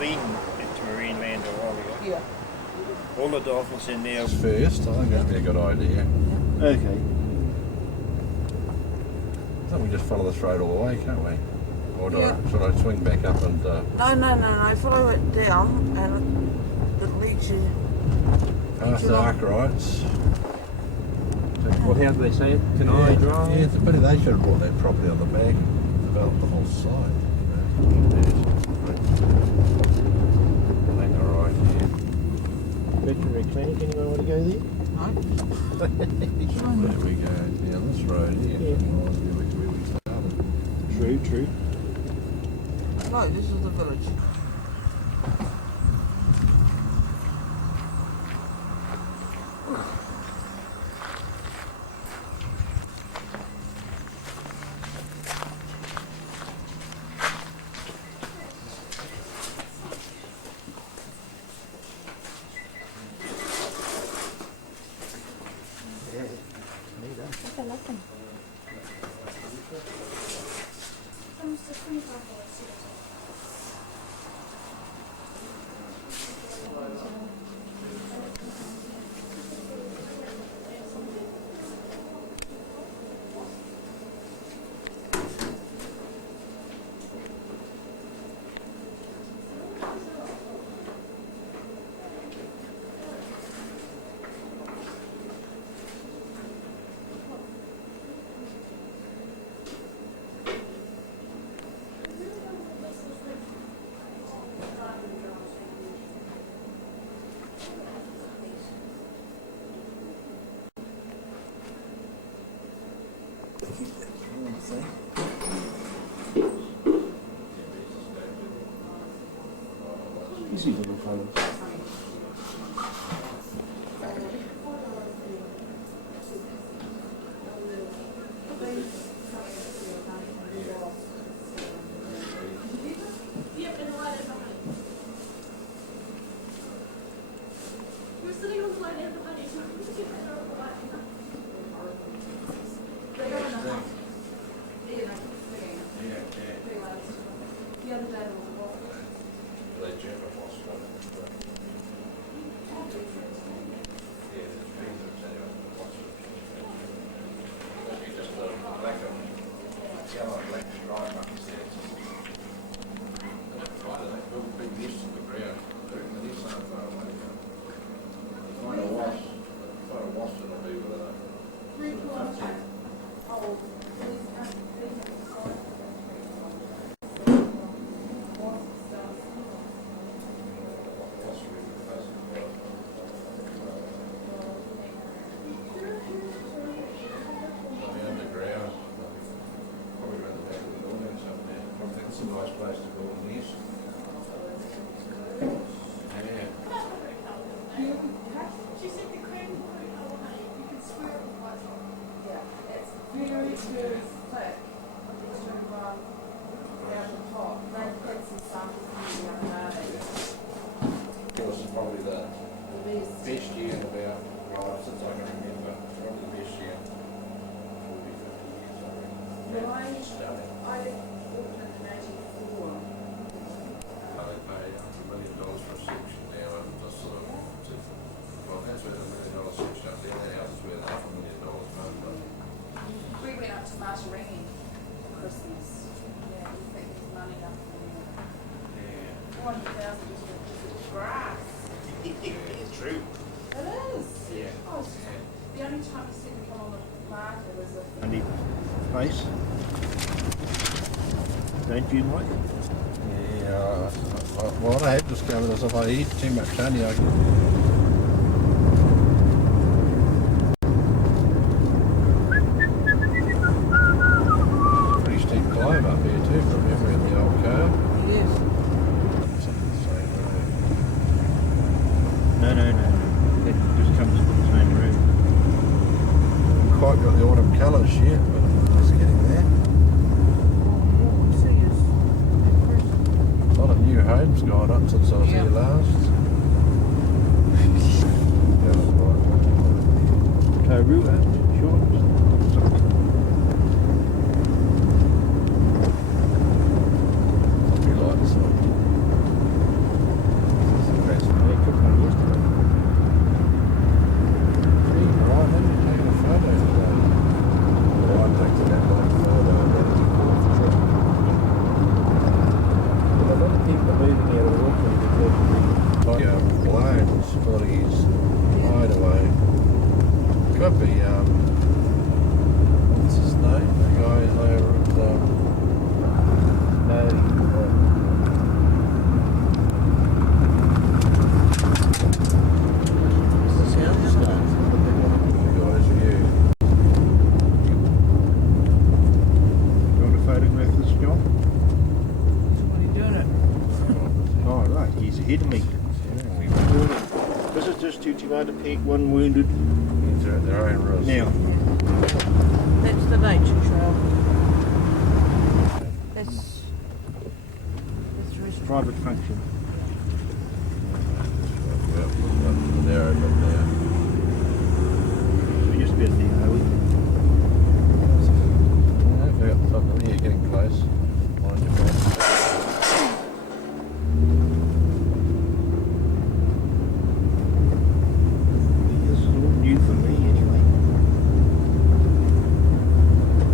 been into marine land a while ago. Yeah. All the dolphins in there. First, I think that'd be a good idea. Okay. I think we just follow this road all the way, can't we? Or should I swing back up and... No, follow it down and it leads you... Past the Arkwrights. Well, how do they say it? Can I drive? Yeah, it's a pity they should have brought that property on the back and developed the whole site. Hang alright here. Veterinary clinic, anyone want to go there? No. There we go, down this road here. Yeah. Where we started. True. No, this is the village. Easy little fellas. Space. Don't you, Mike? Yeah, what I have discovered is if I eat too much honey, I pretty steep climb up here too from memory in the old car. It is. No. It just comes from the same road. Haven't quite got the autumn colours yet, but it's getting there. A lot of new homes gone up since I was here last. Karua, short. Be like this one. job. What are you doing it? Oh, right, he's ahead of me. We were doing it. Visitors to Te MataPeak, one wounded. They're at their own risk. Now, That's the nature trail. That's the rest. private function. There, over there. We just been there, are we? Yeah, fucking here, getting close. Mind your back. This is all new for me anyway.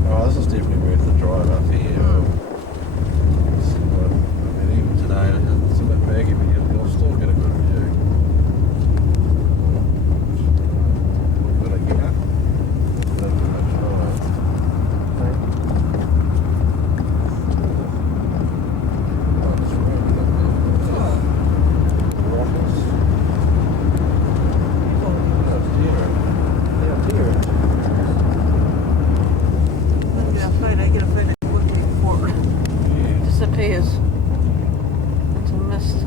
Oh, this is definitely worth the drive up here. I mean, even today, it's a bit baggy, but you'll still get a good view. We've got to get up. That's the drive. Oh, it's raining up there. Rockers. Oh, dear. Now, dear. Get a photo quickly before it Yeah. disappears into mist.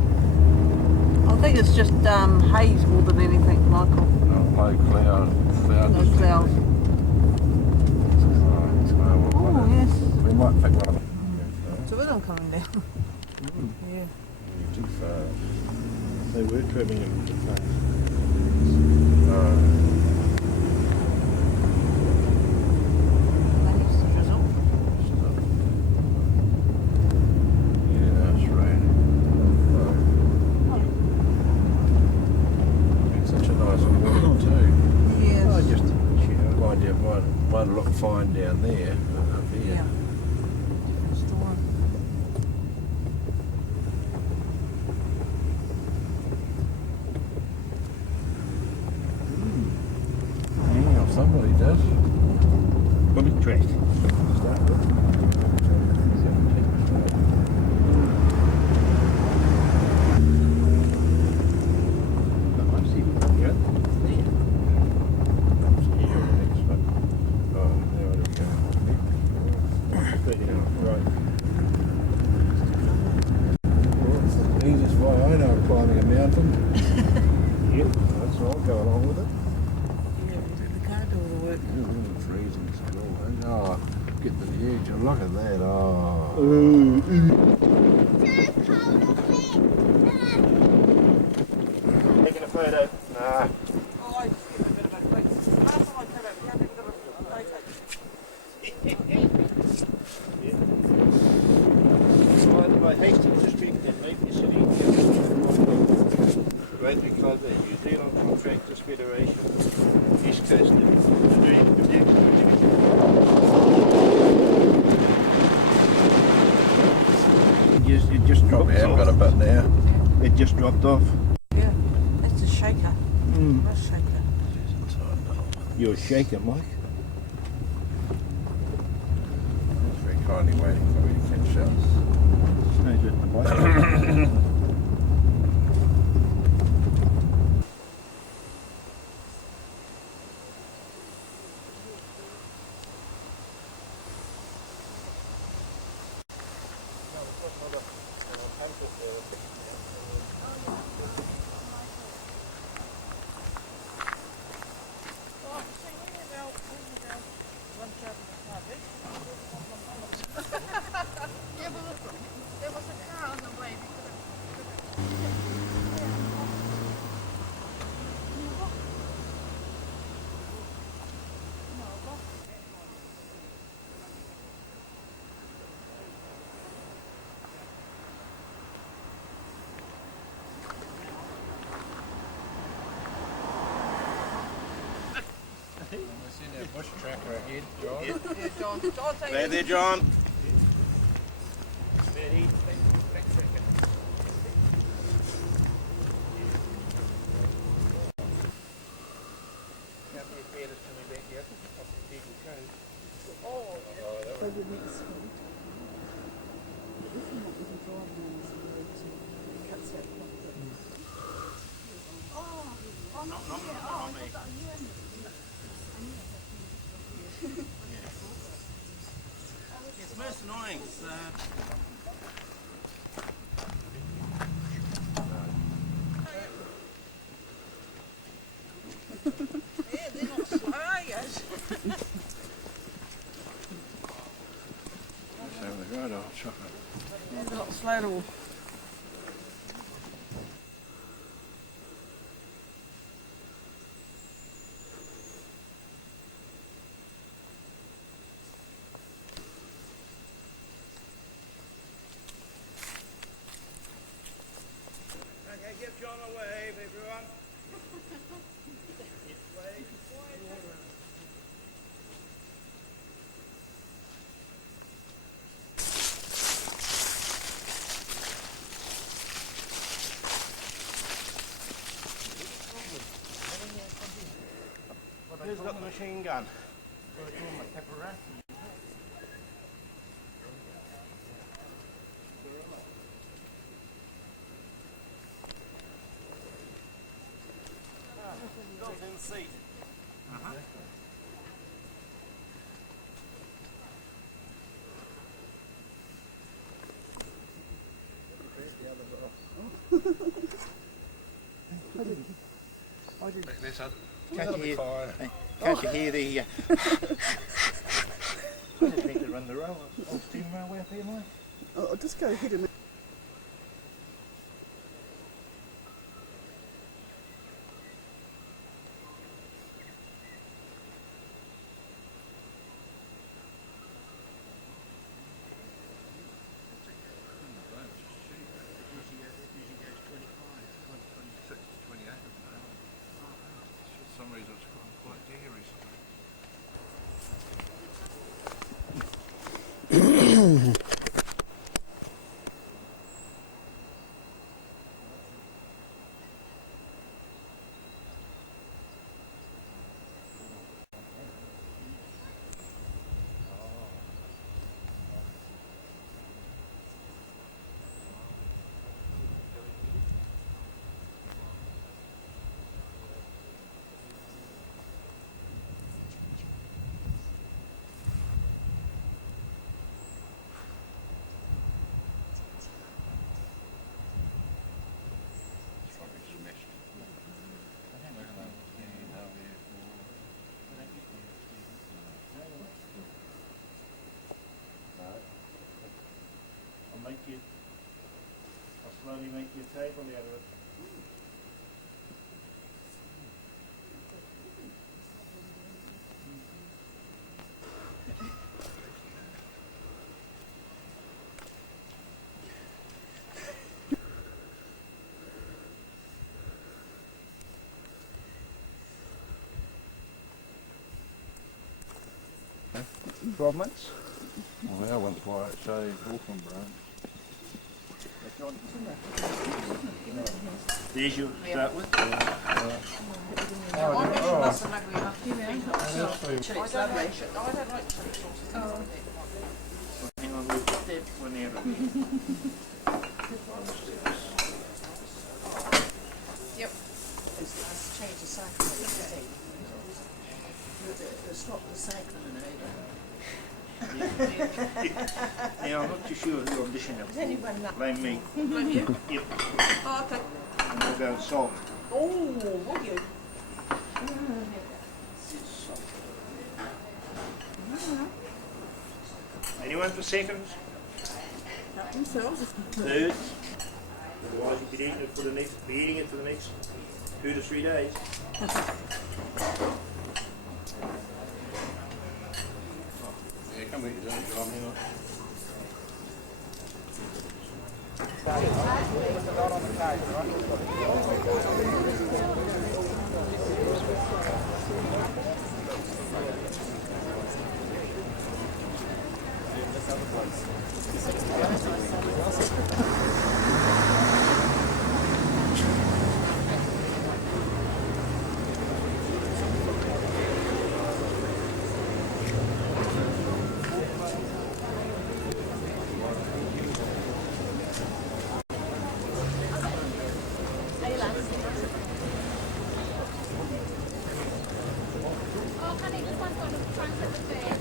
I think it's just haze more than anything, Michael. No, low cloud. No clouds. Oh, yes. We might pick one of them. So we're not coming down. Yeah. Too far. They were trimming him too fast. That's the drizzle. Yeah, that's right. It's such a nice morning too. Yes. Oh, just Might look fine down there, up here. Yeah. Storm. Yeah, somebody does. bullet track. Start with. I see what you got. Here, next one. Oh, there we go. Right. Well, it's the easiest way I know of climbing a mountain. Yeah, that's all. Go along with it. Yeah, the car do all the work. It's really freezing still. Oh, get to the edge. Oh, look at that. Oh. Taking a photo. Nah. Oh, I just get a bit of a quick. Last time I came out, we hadn't even got a photo. By Hastings District in Napier City, right because the New Zealand Contractors Federation, East Coast, it just dropped Probably have off. got a bit now. It just dropped off. Yeah, that's a shaker. Mm. That's a shaker. You're shaking, Mike. It's very kindly waiting for me to finish up. Snow's at the bike. There was a car on the way. See that bush tracker ahead, John? Yeah, John. John, take Hey it. there, John. most annoying is Yeah, they're not slow, are you? just having a great old chocolate. Yeah, they're not slow at all. Okay, give John a wave, everyone. Who's got the machine gun? Built-in seat. Can't you hear? Fine. Can't you hear the? I just need to run the row. I'll steam railway up here, mate. I'll just go ahead and. For some reason it's gone quite dear recently. It's probably smashed. I'll make you. I'll slowly make you a table out of it. Huh? 12 months? Well, I went to YHA Auckland Branch. There's your start with. Hang on, we'll put that one out of Yep. Change the cycle. Stop the cycle in Now, I'm not too sure who I'm dishing Does it. anyone know? Blame me. Blame you? Yep. Oh, okay. And we'll go and salt. Oh, will you? Anyone for seconds? Themselves. Thirds? Otherwise you'll be eating it for the next 2 to 3 days. Yeah, come with your dinner, John, you know. Oh, honey, this one's got a front of the bag.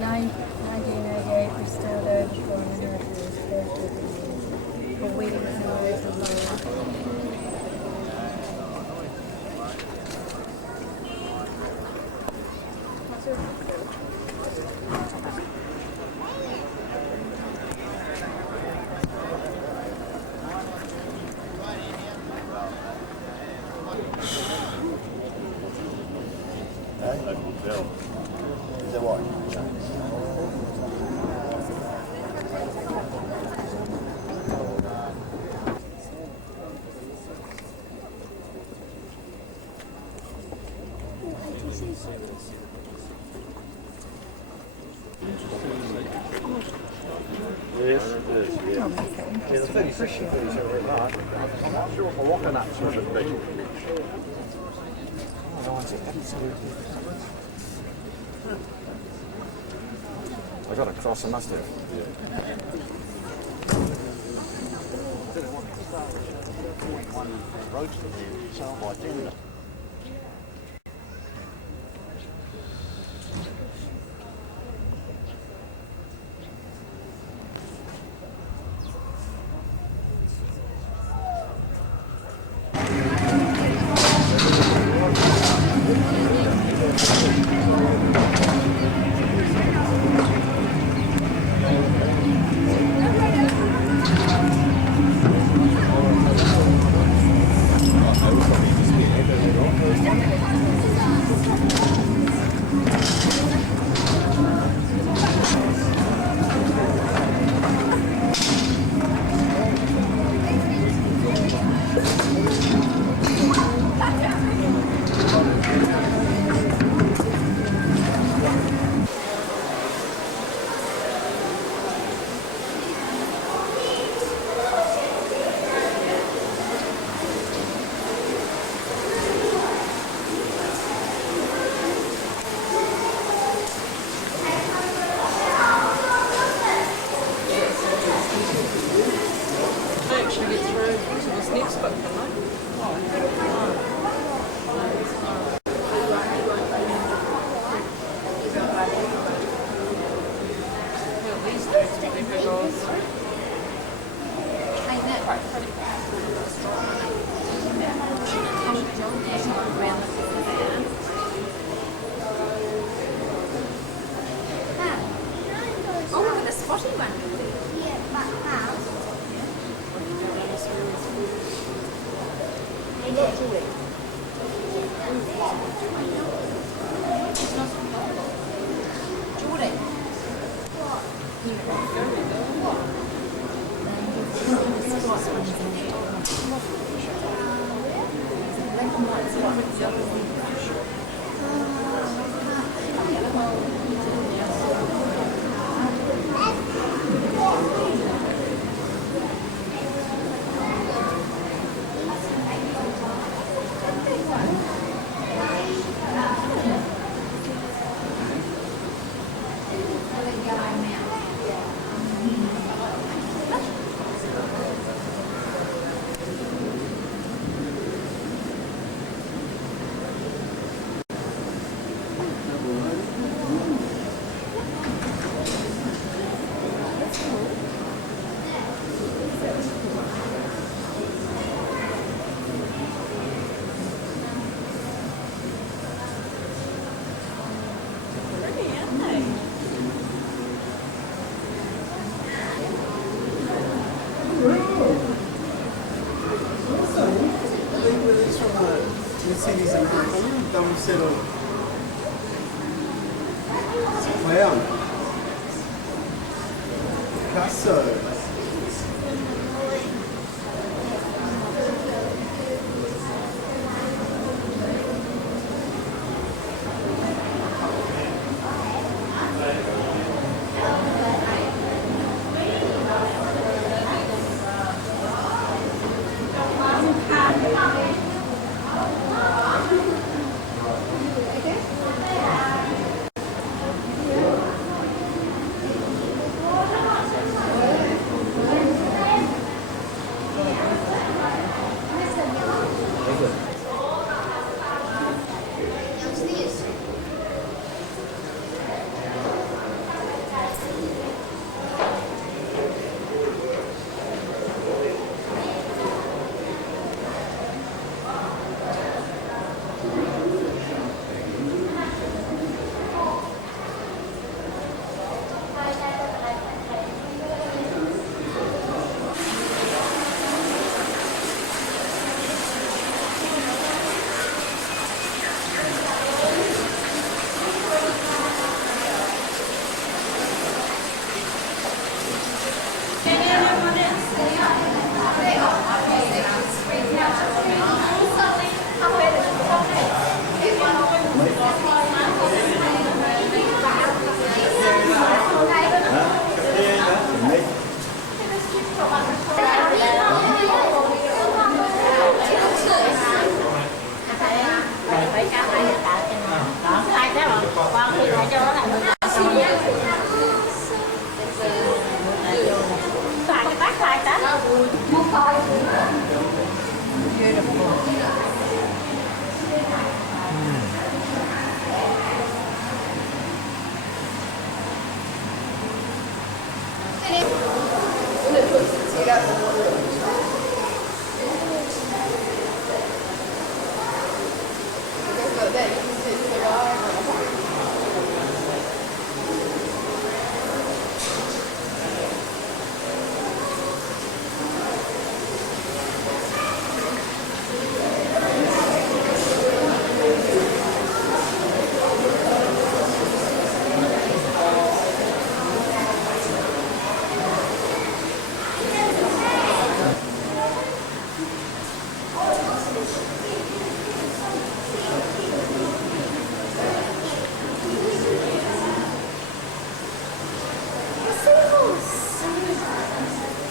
1988 Yes, it is, yeah. Yeah, the 36 and 37 are large. I'm not sure if a rocker nut's a bit big. Oh, no, it's absolutely. I got a cross, I must have. Roadster there, sale by tender.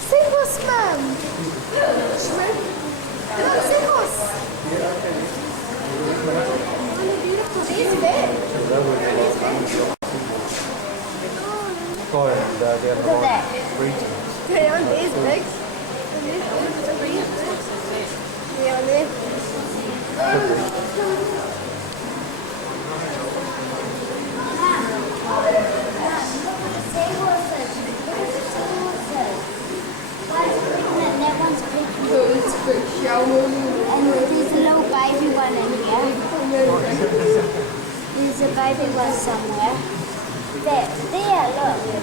Seahorse, ma'am. Look, seahorse. He's big. Guy and down Look at that. region. Yeah, he's big. Yeah, there. And there's a little baby one in here. There's a baby one somewhere. There, look.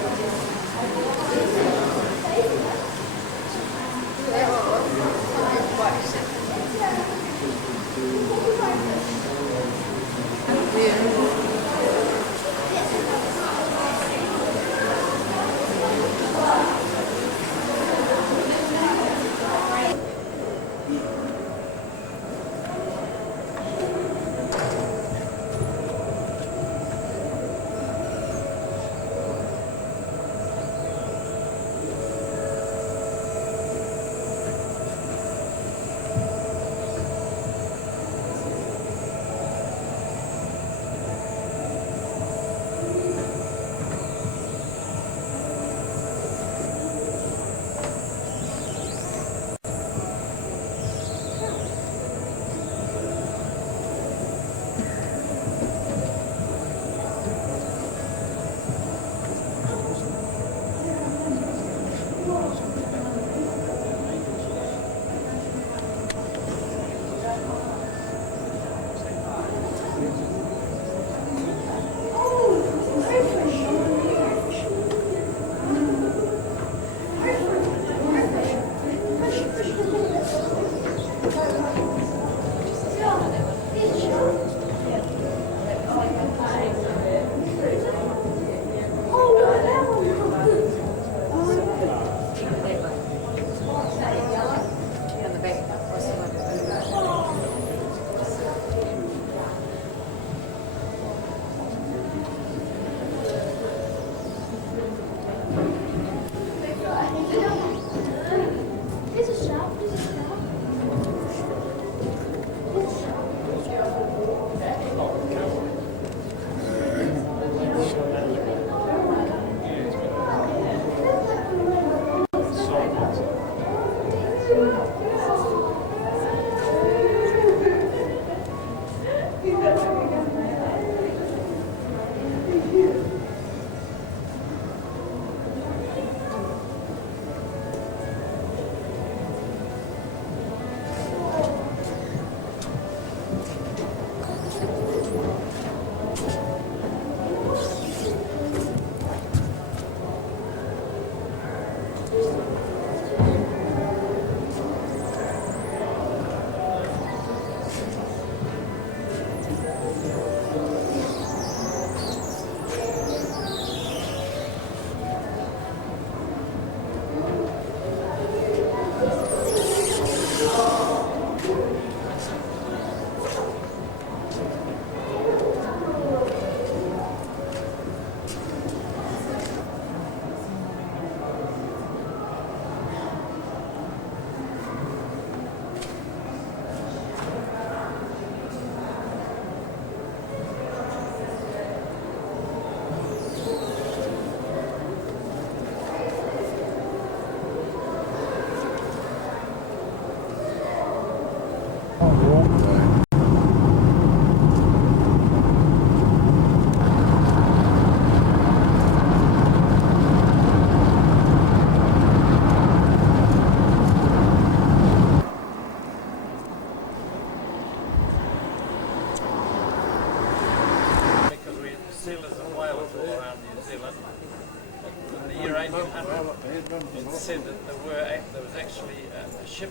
It said that there was actually a ship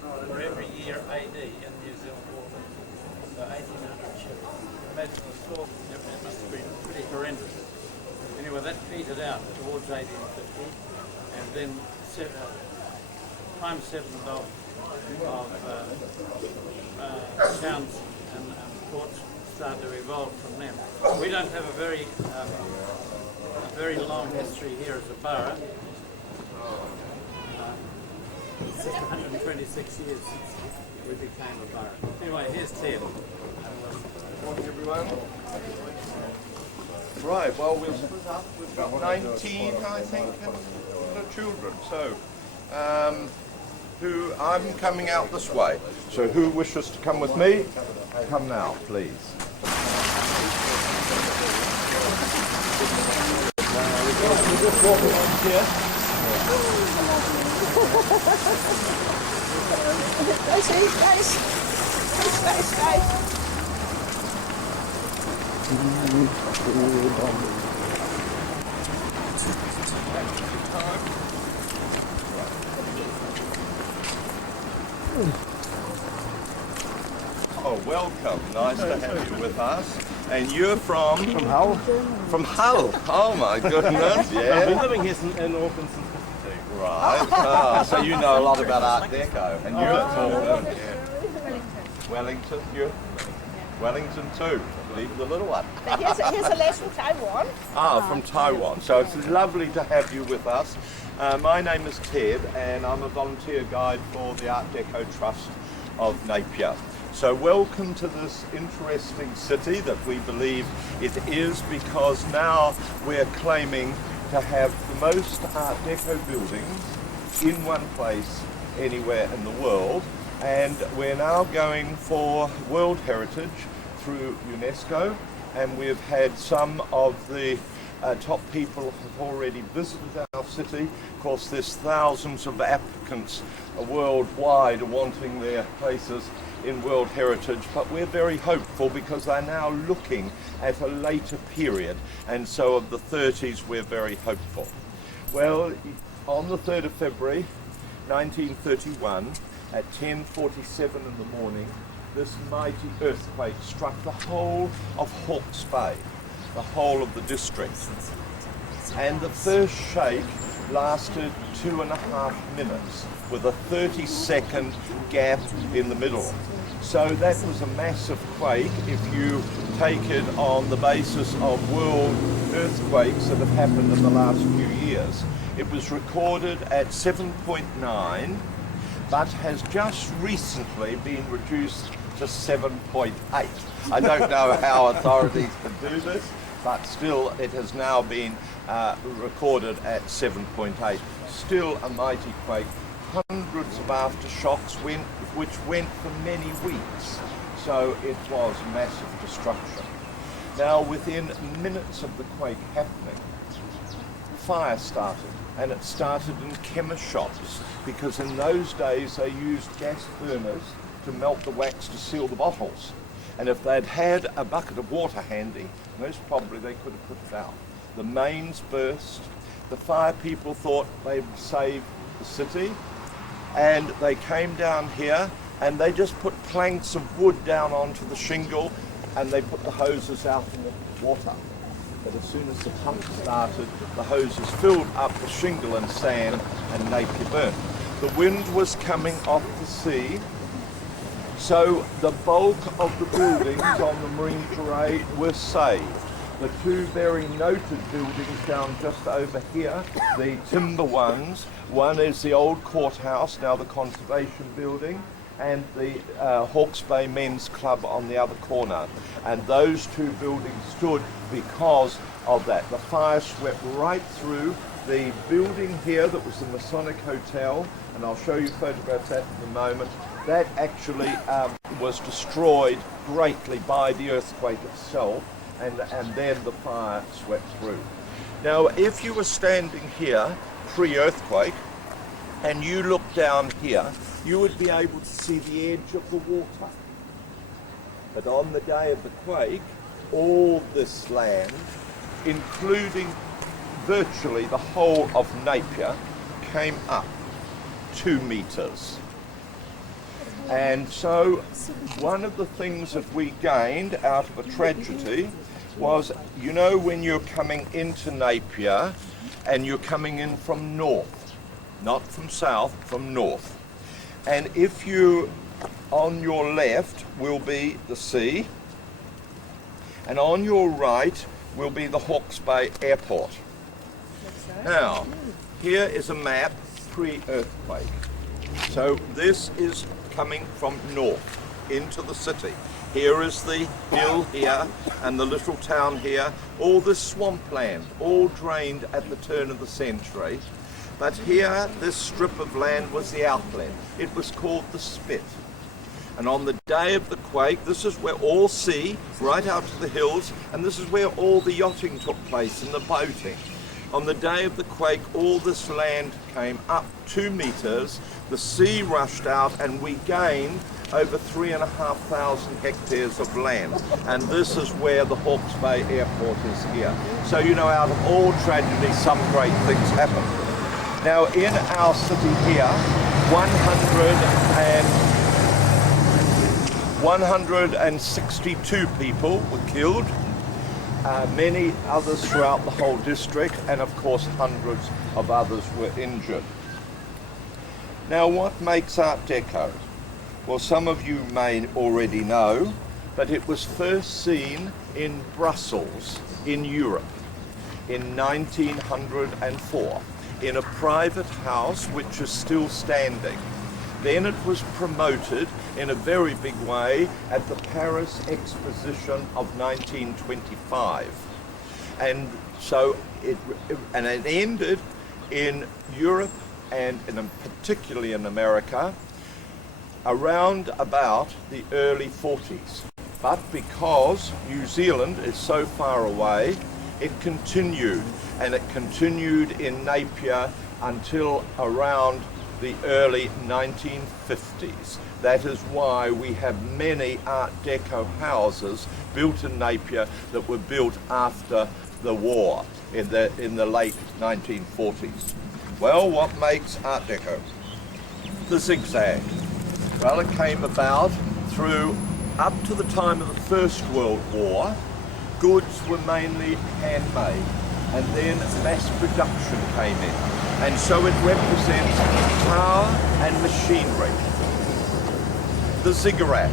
for every year AD in New Zealand water. So 1,800 ships. Imagine the source, it must have been pretty horrendous. Anyway, that petered out towards 1850, and then time settled of towns and ports started to evolve from them. We don't have a very long history here as a borough. It's 126 years since we became a borough. Anyway, here's Ted. Morning, everyone. Right, well, we'll split up. We've got 19, I think, and the children. So, I'm coming out this way. So who wishes to come with me? Come now, please. We'll just walk along here. Guys. Oh, welcome. Nice to have you with us. And you're from? From Hull. From Hull. Oh my goodness. Yeah. I've been living here in Auckland since '52. Right. So you know a lot about Art Deco. And you're Wellington. You're Wellington too. Leave the little one. Here's a list from Taiwan. From Taiwan. So it's lovely to have you with us. My name is Ted, and I'm a volunteer guide for the Art Deco Trust of Napier. So welcome to this interesting city that we believe it is, because now we're claiming to have the most Art Deco buildings in one place anywhere in the world, and we're now going for World Heritage through UNESCO, and we've had some of the top people have already visited our city. Of course, there's thousands of applicants worldwide wanting their places in World Heritage, but we're very hopeful because they're now looking at a later period, and so of the 30s we're very hopeful. Well, on the 3rd of February 1931 at 10:47 in the morning, this mighty earthquake struck the whole of Hawke's Bay, the whole of the district. And the first shake lasted 2.5 minutes with a 30-second gap in the middle. So that was a massive quake if you take it on the basis of world earthquakes that have happened in the last few years. It was recorded at 7.9, but has just recently been reduced to 7.8. I don't know how authorities can do this, but still it has now been recorded at 7.8. Still a mighty quake. Hundreds of aftershocks which went for many weeks. So it was massive destruction. Now, within minutes of the quake happening, fire started, and it started in chemist shops, because in those days they used gas burners to melt the wax to seal the bottles. And if they'd had a bucket of water handy, most probably they could have put it out. The mains burst. The fire people thought they would save the city, and they came down here and they just put planks of wood down onto the shingle, and they put the hoses out in the water. But as soon as the pump started, the hoses filled up the shingle and sand, and Napier burnt. The wind was coming off the sea, so the bulk of the buildings on the Marine Parade were saved. The two very noted buildings down just over here, the timber ones, one is the old courthouse, now the conservation building, and the Hawke's Bay Men's Club on the other corner. And those two buildings stood because of that. The fire swept right through the building here that was the Masonic Hotel, and I'll show you photographs of that in a moment. That actually was destroyed greatly by the earthquake itself, and then the fire swept through. Now, if you were standing here pre-earthquake and you look down here, you would be able to see the edge of the water. But on the day of the quake, all this land, including virtually the whole of Napier came up 2 metres. And so one of the things that we gained out of a tragedy was, you know, when you're coming into Napier and you're coming in from north, not from south, from north. And if you, on your left will be the sea, and on your right will be the Hawke's Bay Airport. Now, here is a map pre-earthquake. So this is coming from north into the city. Here is the hill here and the little town here, all this swampland, all drained at the turn of the century. But here, this strip of land was the outlet. It was called the Spit. And on the day of the quake, this is where all sea, right out to the hills, and this is where all the yachting took place and the boating. On the day of the quake, all this land came up 2 metres, the sea rushed out, and we gained over 3,500 hectares of land. And this is where the Hawke's Bay Airport is here. So, you know, out of all tragedies, some great things happen. Now, in our city here, 162 people were killed, many others throughout the whole district, and of course hundreds of others were injured. Now, what makes Art Deco? Well, some of you may already know, but it was first seen in Brussels, in Europe, in 1904, in a private house which is still standing. Then it was promoted in a very big way at the Paris Exposition of 1925. And so it ended in Europe and particularly in America around about the early 40s. But because New Zealand is so far away, it continued, and it continued in Napier until around the early 1950s. That is why we have many Art Deco houses built in Napier that were built after the war in the late 1940s. Well, what makes Art Deco? The zigzag. Well, it came about through up to the time of the First World War. Goods were mainly handmade, and then mass production came in. And so it represents power and machinery. The ziggurat,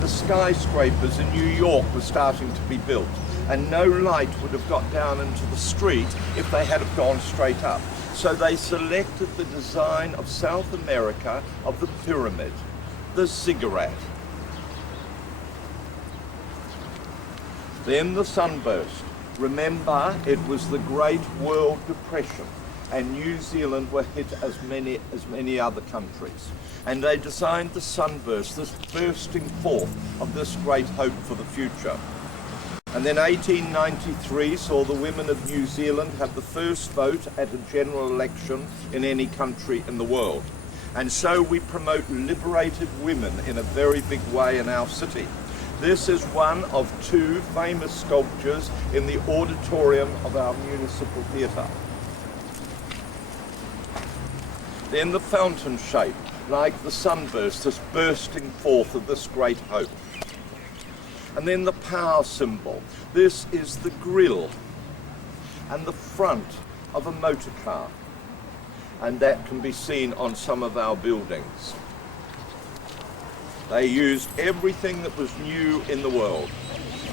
the skyscrapers in New York were starting to be built, and no light would have got down into the street if they had have gone straight up. So they selected the design of South America of the pyramid, the ziggurat. Then the sunburst. Remember, it was the Great World Depression, and New Zealand were hit as many other countries. And they designed the sunburst, this bursting forth of this great hope for the future. And then 1893 saw the women of New Zealand have the first vote at a general election in any country in the world. And so we promote liberated women in a very big way in our city. This is one of 2 famous sculptures in the auditorium of our municipal theatre. Then the fountain shape, like the sunburst, this bursting forth of this great hope. And then the power symbol. This is the grille and the front of a motor car. And that can be seen on some of our buildings. They used everything that was new in the world.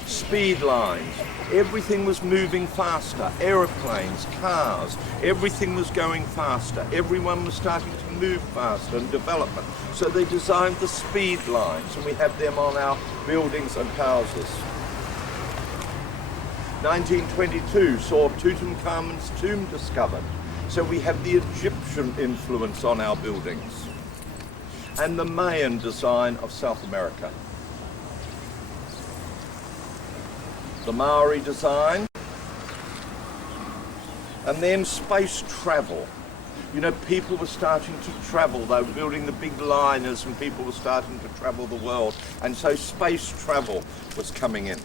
Speed lines, everything was moving faster. Aeroplanes, cars, everything was going faster. Everyone was starting to move faster and development. So they designed the speed lines, and we have them on our buildings and houses. 1922 saw Tutankhamun's tomb discovered. So we have the Egyptian influence on our buildings. And the Mayan design of South America. The Maori design. And then space travel. You know, people were starting to travel. They were building the big liners and people were starting to travel the world. And so space travel was coming in.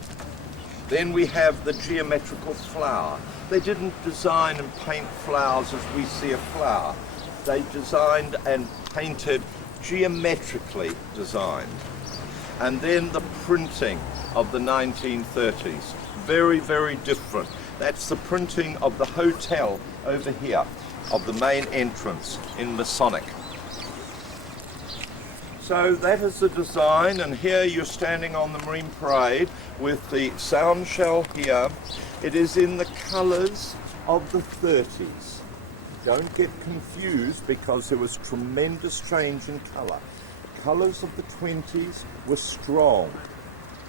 Then we have the geometrical flower. They didn't design and paint flowers as we see a flower. They designed and painted geometrically designed. And then the printing of the 1930s. Very, very different. That's the printing of the hotel over here, of the main entrance in Masonic. So that is the design, and here you're standing on the Marine Parade with the sound shell here. It is in the colours of the 30s. Don't get confused because there was tremendous change in colour. The colours of the 20s were strong,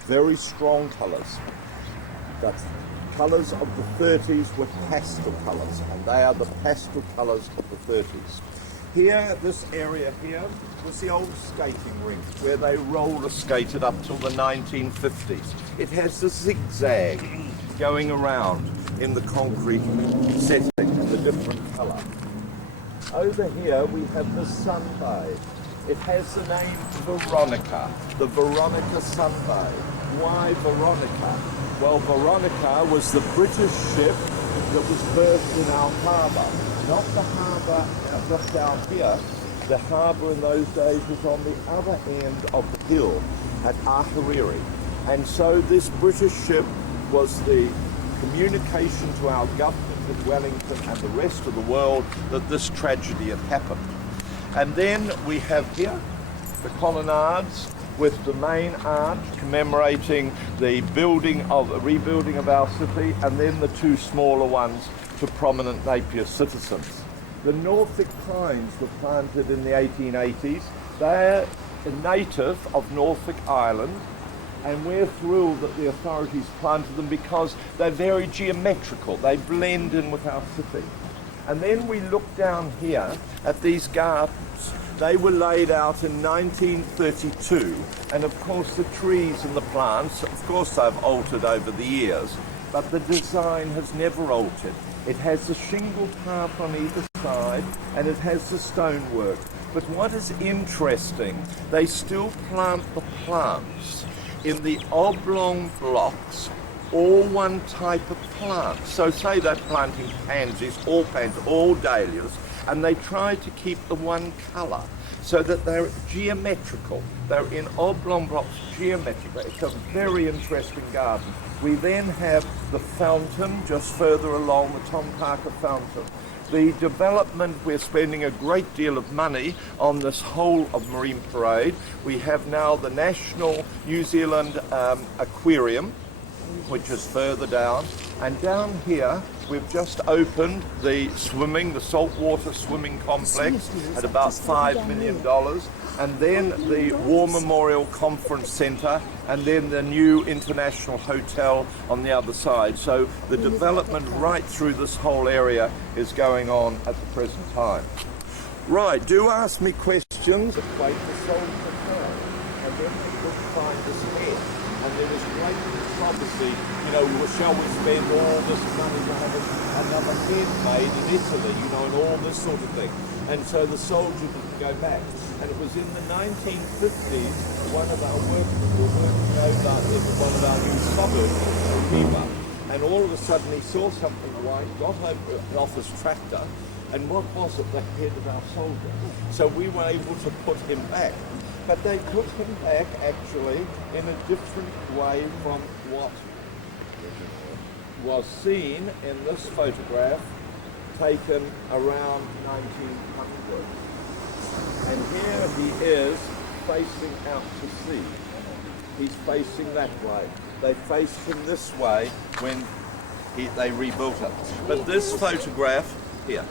very strong colours. The colours of the 30s were pastel colours, and they are the pastel colours of the 30s. Here, this area here, was the old skating rink where they roller skated up till the 1950s. It has the zigzag going around in the concrete setting and the different colour. Over here we have the sunbathe. It has the name Veronica, the Veronica sunbathe. Why Veronica? Well, Veronica was the British ship that was berthed in our harbour. Not the harbour just down here. The harbour in those days was on the other end of the hill at Ahuriri. And so this British ship was the communication to our government at Wellington and the rest of the world that this tragedy had happened. And then we have here the colonnades with the main arch commemorating the rebuilding of our city, and then the two smaller ones to prominent Napier citizens. The Norfolk pines were planted in the 1880s. They're a native of Norfolk Island, and we're thrilled that the authorities planted them because they're very geometrical. They blend in with our city. And then we look down here at these gardens. They were laid out in 1932, and of course the trees and the plants, of course they've altered over the years, but the design has never altered. It has the shingle path on either side, and it has the stonework. But what is interesting, they still plant the plants in the oblong blocks, all one type of plant. So say they're planting pansies, all dahlias, and they try to keep the one colour so that they're geometrical. They're in oblong blocks, geometrical. It's a very interesting garden. We then have the fountain just further along, the Tom Parker fountain. The development, we're spending a great deal of money on this whole of Marine Parade. We have now the National New Zealand Aquarium, which is further down. And down here, we've just opened the saltwater swimming complex at about $5 million. And then the War Memorial Conference Centre, and then the new international hotel on the other side. So the development right through this whole area is going on at the present time. Right, do ask me questions. Wait for Soul to come, and then we could find this head. And there was great controversy, shall we spend all this money to have another head made in Italy, and all this sort of thing. And so the soldier didn't go back. And it was in the 1950s, one of our workers were working over in one of our new suburbs, Hiva, and all of a sudden he saw something white, got off his tractor, and what was it? The head of our soldier. So we were able to put him back. But they put him back actually in a different way from what was seen in this photograph taken around 1900. And here he is facing out to sea. He's facing that way. They faced him this way when they rebuilt it. But this photograph here,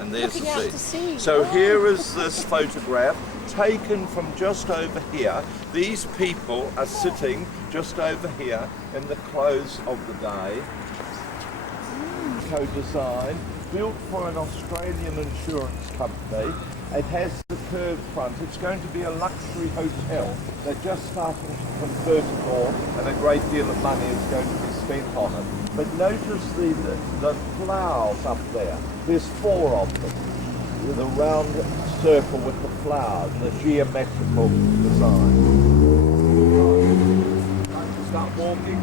and there's the sea. So here is this photograph taken from just over here. These people are sitting just over here in the close of the day. Co-designed, built for an Australian insurance company. It has the curved front. It's going to be a luxury hotel. They're just starting to convert it all, and a great deal of money is going to be spent on it. But notice the flowers up there. There's 4 of them. The round circle with the flowers, the geometrical design. Start walking.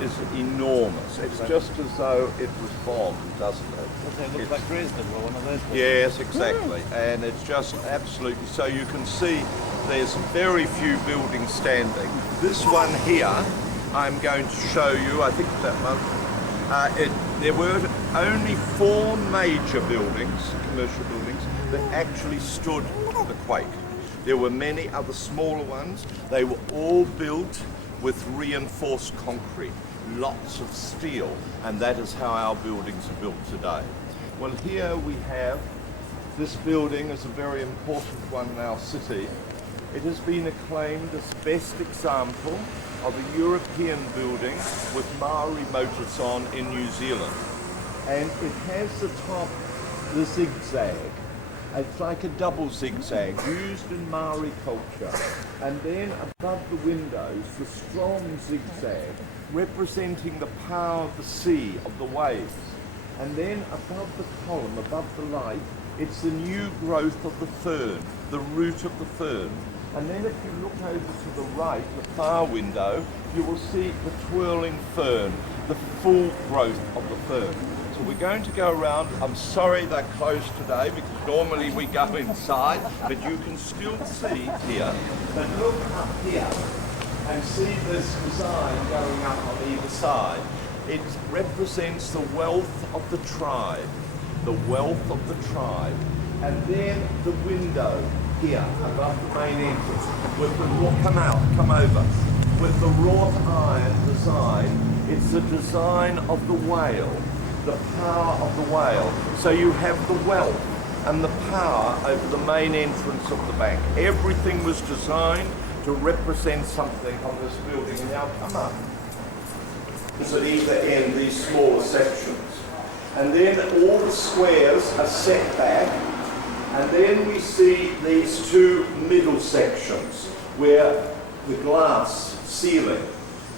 is enormous. It's just as though it was bombed, doesn't it? It looks like Dresden or one of those. Yes, exactly. And it's just absolutely, so you can see there's very few buildings standing. This one here, I'm going to show you, I think that one, there were only 4 major buildings, commercial buildings, that actually stood the quake. There were many other smaller ones. They were all built with reinforced concrete, lots of steel, and that is how our buildings are built today. Well, here we have, this building is a very important one in our city. It has been acclaimed as best example of a European building with Maori motifs on in New Zealand. And it has the top, the zigzag. It's like a double zigzag used in Maori culture. And then above the windows, the strong zigzag representing the power of the sea, of the waves. And then above the column, above the light, it's the new growth of the fern, the root of the fern. And then if you look over to the right, the far window, you will see the twirling fern, the full growth of the fern. So we're going to go around. I'm sorry they're closed today because normally we go inside, but you can still see here. But look up here and see this design going up on either side. It represents the wealth of the tribe, the wealth of the tribe. And then the window here above the main entrance with the come over. With the wrought iron design, it's the design of the whale, the power of the whale. So you have the wealth and the power over the main entrance of the bank. Everything was designed to represent something on this building. And now come up. It's at either end, these smaller sections. And then all the squares are set back. And then we see these 2 middle sections where the glass ceiling,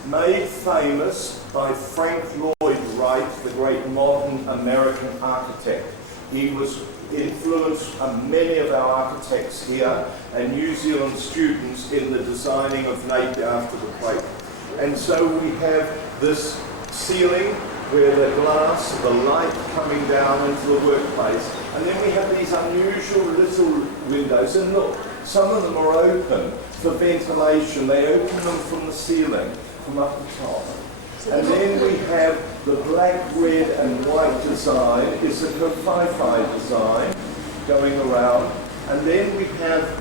made famous by Frank Lloyd Wright, the great modern American architect. He was influenced many of our architects here and New Zealand students in the designing of Napier after the quake. And so we have this ceiling where the glass, the light coming down into the workplace. And then we have these unusual little windows. And look, some of them are open for ventilation. They open them from the ceiling, from up the top. And then we have the black, red and white design. It's a Kawhaiwhai design going around. And then we have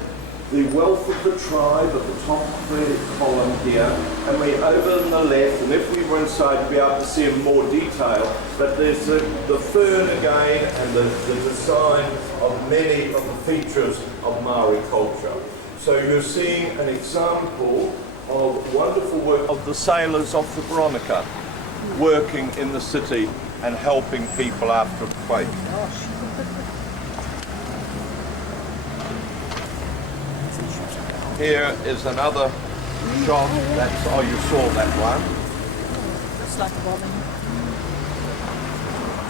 the wealth of the tribe at the top credit column here, and we over on the left, and if we were inside, we'd be able to see in more detail, but there's the fern again and the design of many of the features of Maori culture. So you're seeing an example of wonderful work of the sailors of the Veronica working in the city and helping people after the quake. Here is another shot. That's, oh, you saw that one. Looks like a bombing.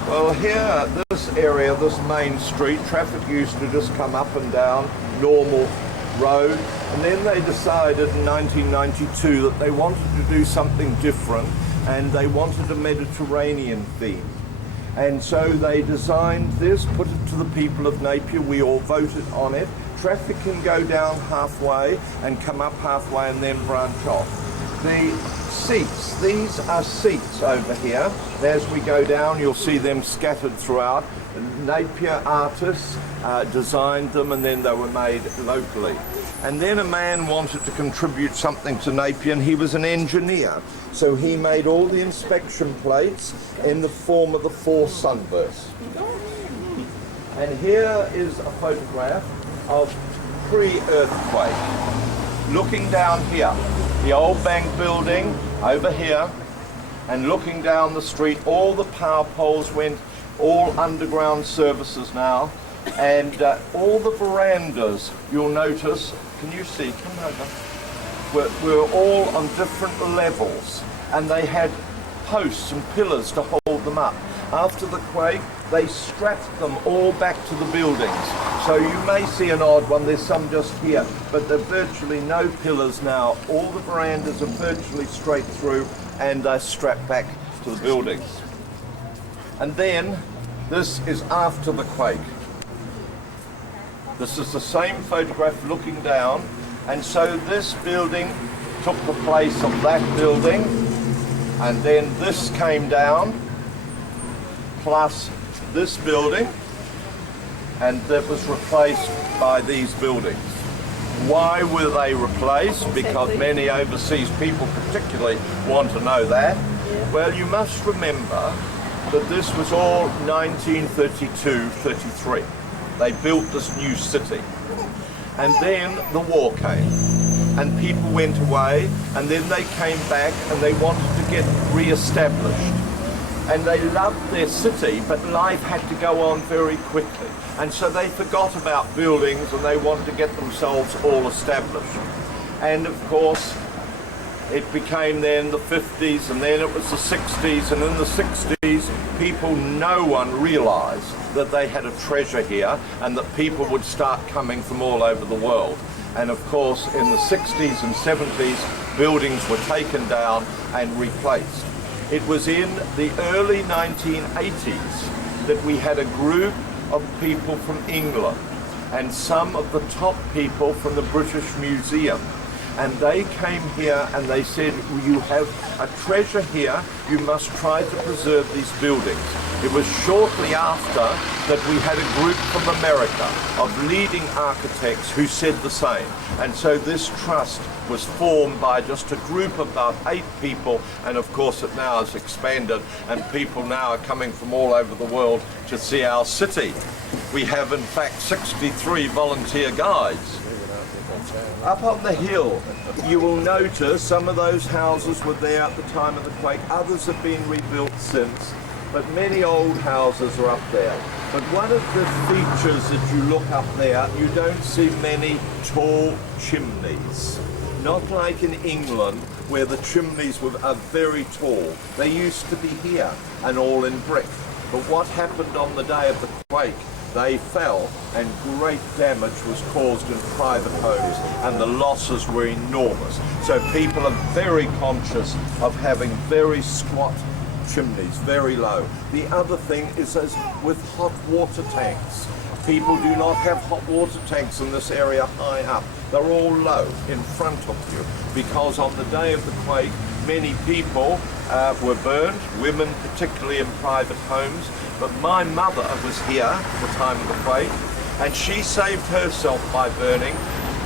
Well, here, this area, this main street, traffic used to just come up and down, normal road. And then they decided in 1992 that they wanted to do something different and they wanted a Mediterranean theme. And so they designed this, put it to the people of Napier. We all voted on it. Traffic can go down halfway and come up halfway and then branch off. The seats, these are seats over here. As we go down, you'll see them scattered throughout. Napier artists designed them and then they were made locally. And then a man wanted to contribute something to Napier and he was an engineer. So he made all the inspection plates in the form of the 4 sunbursts. And here is a photograph of pre-earthquake. Looking down here, the old bank building over here, and looking down the street, all the power poles went, all underground services now, and all the verandas, you'll notice, can you see, come over, were all on different levels, and they had posts and pillars to hold them up. After the quake, they strapped them all back to the buildings. So you may see an odd one, there's some just here, but there are virtually no pillars now. All the verandas are virtually straight through and they're strapped back to the buildings. And then, this is after the quake. This is the same photograph looking down, and so this building took the place of that building, and then this came down, plus this building, and that was replaced by these buildings. Why were they replaced? Because many overseas people particularly want to know that. Well, you must remember that this was all 1932-33. They built this new city. And then the war came. And people went away, and then they came back and they wanted to get re-established. And they loved their city, but life had to go on very quickly. And so they forgot about buildings and they wanted to get themselves all established. And of course, it became then the 50s, and then it was the 60s, and in the 60s, no one realised that they had a treasure here and that people would start coming from all over the world. And of course, in the 60s and 70s, buildings were taken down and replaced. It was in the early 1980s that we had a group of people from England and some of the top people from the British Museum. And they came here and they said, you have a treasure here, you must try to preserve these buildings. It was shortly after that we had a group from America of leading architects who said the same. And so this trust was formed by just a group of about 8 people, and of course it now has expanded and people now are coming from all over the world to see our city. We have in fact 63 volunteer guides. Up on the hill, you will notice some of those houses were there at the time of the quake. Others have been rebuilt since, but many old houses are up there. But one of the features that you look up there, you don't see many tall chimneys. Not like in England, where the chimneys are very tall. They used to be here, and all in brick. But what happened on the day of the quake? They fell and great damage was caused in private homes and the losses were enormous. So people are very conscious of having very squat chimneys, very low. The other thing is as with hot water tanks. People do not have hot water tanks in this area high up. They're all low in front of you because on the day of the quake many people were burned, women particularly in private homes. But my mother was here at the time of the quake, and she saved herself by burning.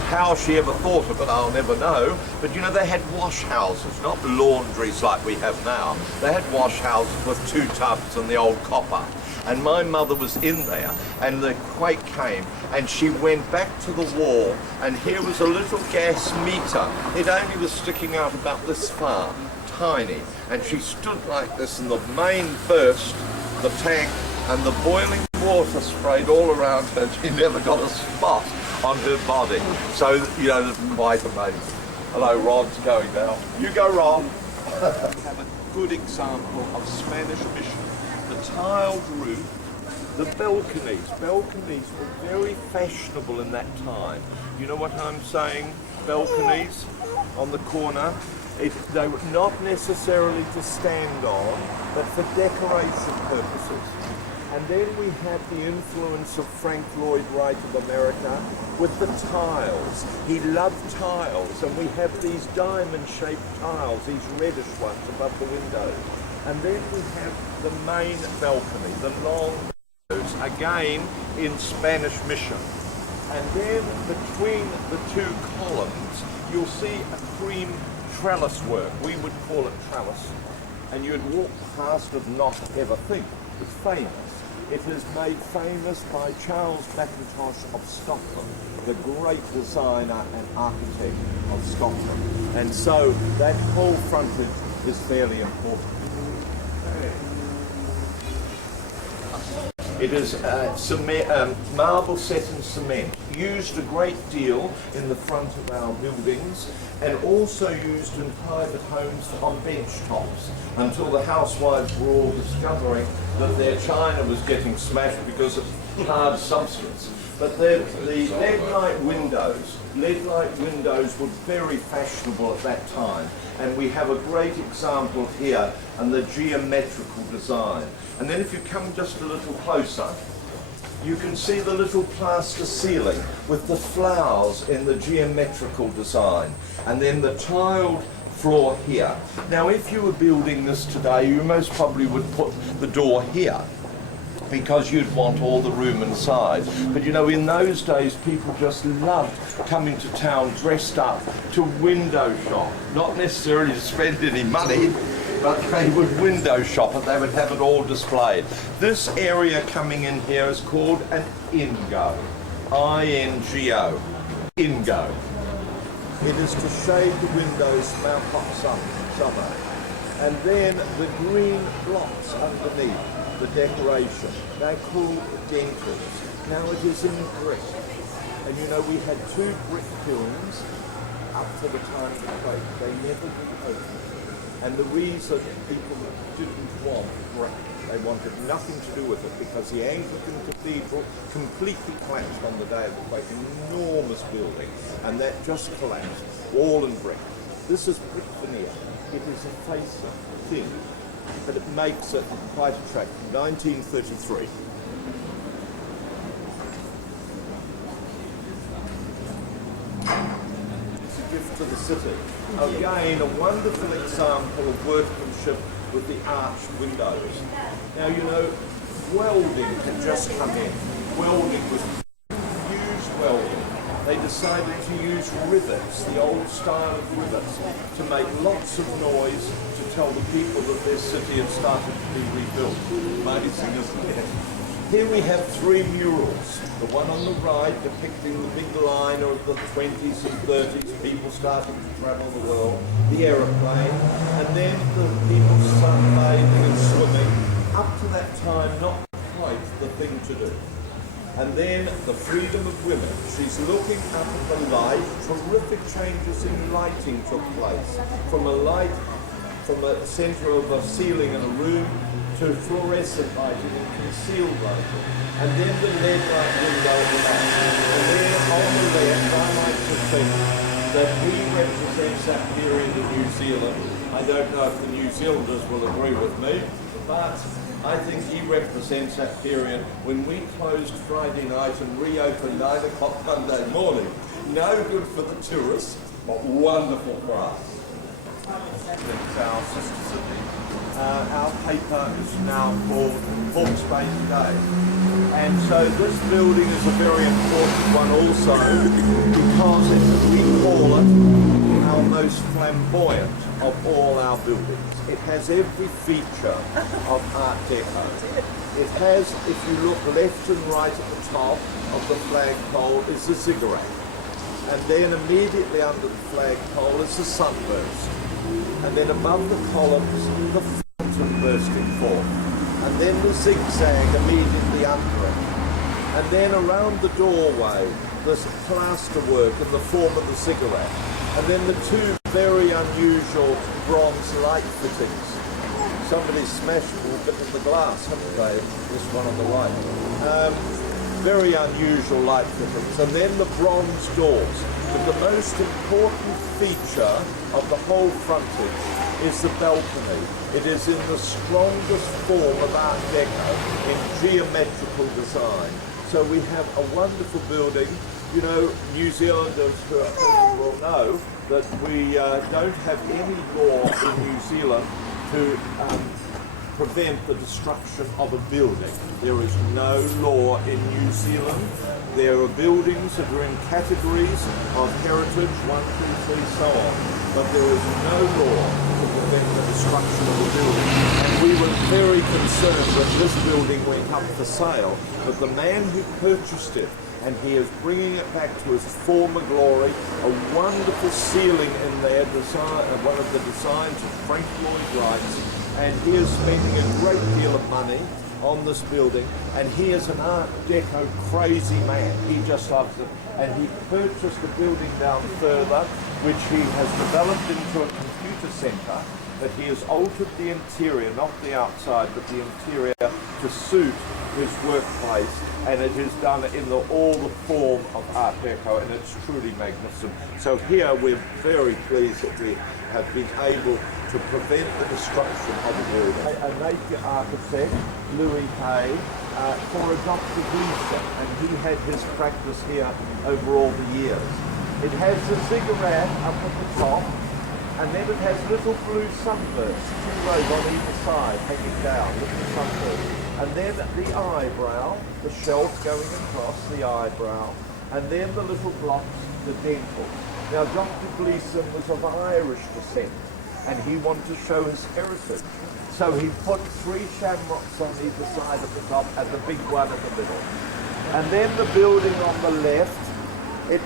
How she ever thought of it, I'll never know. But you know, they had wash houses, not laundries like we have now. They had wash houses with 2 tubs and the old copper. And my mother was in there, and the quake came, and she went back to the wall, and here was a little gas meter. It only was sticking out about this far, tiny. And she stood like this, and the main burst, the tank, and the boiling water sprayed all around her. She never got a spot on her body. So, you know, it's quite amazing. Hello, Rod's going now. You go, Rod. Have a good example of Spanish mission. The tiled roof, the balconies. Balconies were very fashionable in that time. You know what I'm saying? Balconies on the corner. They were not necessarily to stand on, but for decoration purposes. And then we have the influence of Frank Lloyd Wright of America with the tiles. He loved tiles, and we have these diamond-shaped tiles, these reddish ones above the windows. And then we have the main balcony, the long windows, again in Spanish mission. And then between the 2 columns, you'll see a cream trellis work. We would call it trellis. And you'd walk past it and not ever think. It's famous. It is made famous by Charles Mackintosh of Scotland, the great designer and architect of Scotland. And so that whole frontage is fairly important. It is cement, marble set in cement, used a great deal in the front of our buildings and also used in private homes on bench tops until the housewives were all discovering that their china was getting smashed because of hard substance. But the lead-light windows were very fashionable at that time, and we have a great example here and the geometrical design. And then if you come just a little closer, you can see the little plaster ceiling with the flowers in the geometrical design, and then the tiled floor here. Now if you were building this today, you most probably would put the door here, because you'd want all the room inside. But you know, in those days, people just loved coming to town dressed up to window shop. Not necessarily to spend any money, but they would window shop and they would have it all displayed. This area coming in here is called an Ingo. I-N-G-O. Ingo. It is to shade the windows from our hot summer. And then the green blocks underneath the decoration, they're called dentils. Now it is in brick. And you know, we had 2 brick kilns up to the time of the quake. They never reopened. And the reason people didn't want brick, they wanted nothing to do with it, because the Anglican Cathedral completely collapsed on the day of the quake, an enormous building, and that just collapsed, all in brick. This is brick veneer. It is a facing thing, but it makes it quite attractive. 1933. It's a gift to the city. Again, a wonderful example of workmanship with the arched windows. Now, you know, welding had just come in. Welding was used welding. They decided to use rivets, the old style of rivets, to make lots of noise to tell the people that their city had started to be rebuilt. Amazing, isn't it? Here we have 3 murals. The one on the right depicting the big liner of the 20s and 30s, people starting to travel the world, the aeroplane, and then the people sunbathing and swimming. Up to that time, not quite the thing to do. And then the freedom of women. She's looking up at the light. Terrific changes in lighting took place. From a centre of a ceiling in a room to fluorescent lighting and concealed lighting. And then the lead light window at the back. And then on the left, I like to think that he represents that period in New Zealand. I don't know if the New Zealanders will agree with me, but I think he represents that period when we closed Friday night and reopened 9 o'clock Monday morning. No good for the tourists, but wonderful for us. It's our sister city. Our paper is now called Hawke's Bay Today. And so this building is a very important one also, because we call it our most flamboyant of all our buildings. It has every feature of Art Deco. It has, if you look left and right at the top of the flagpole, is the ziggurat. And then immediately under the flagpole is the sunburst. And then above the columns, the fountain bursting forth. And then the zigzag immediately under it. And then around the doorway, there's plaster work in the form of the ziggurat. And then the 2 very unusual bronze light fittings. Somebody smashed a bit of the glass, haven't they? This one on the right. Very unusual light fittings. And then the bronze doors. But the most important feature of the whole frontage is the balcony. It is in the strongest form of Art Deco in geometrical design. So we have a wonderful building. You know, New Zealanders who are present will know that we don't have any law in New Zealand to prevent the destruction of a building. There is no law in New Zealand. There are buildings that are in categories of heritage, 1, 2, 3, so on. But there is no law to prevent the destruction of a building. And we were very concerned that this building went up for sale, but the man who purchased it, and he is bringing it back to its former glory, a wonderful ceiling in there, one of the designs of Frank Lloyd Wright's, and he is spending a great deal of money on this building, and he is an Art Deco crazy man. He just loves it. And he purchased a building down further, which he has developed into a computer centre, but he has altered the interior, not the outside, but the interior to suit his workplace, and it is done in all the form of Art Deco, and it's truly magnificent. So here we're very pleased that we have been able to prevent the destruction of the building. A Napier architect, Louis Hay, for a Dr. Gleason, and he had his practice here over all the years. It has a ziggurat up at the top, and then it has little blue sunbursts, 2 rows on either side, hanging down, little sunbursts. And then the eyebrow, the shelf going across the eyebrow, and then the little blocks, the dental. Now, Dr. Gleason was of Irish descent, and he wanted to show his heritage. So he put 3 shamrocks on either side of the top and the big one in the middle. And then the building on the left, it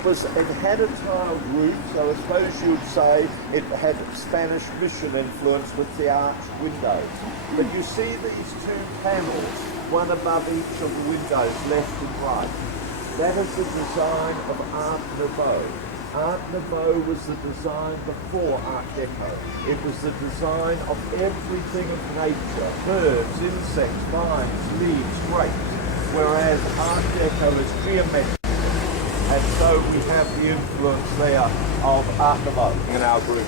had a tiled roof, so I suppose you would say it had Spanish mission influence with the arched windows. But you see these 2 panels, one above each of the windows, left and right. That is the design of Art Nouveau. Art Nouveau was the design before Art Deco. It was the design of everything of nature, birds, insects, vines, leaves, grapes, whereas Art Deco is geometric. And so we have the influence there of Art Nouveau in our group.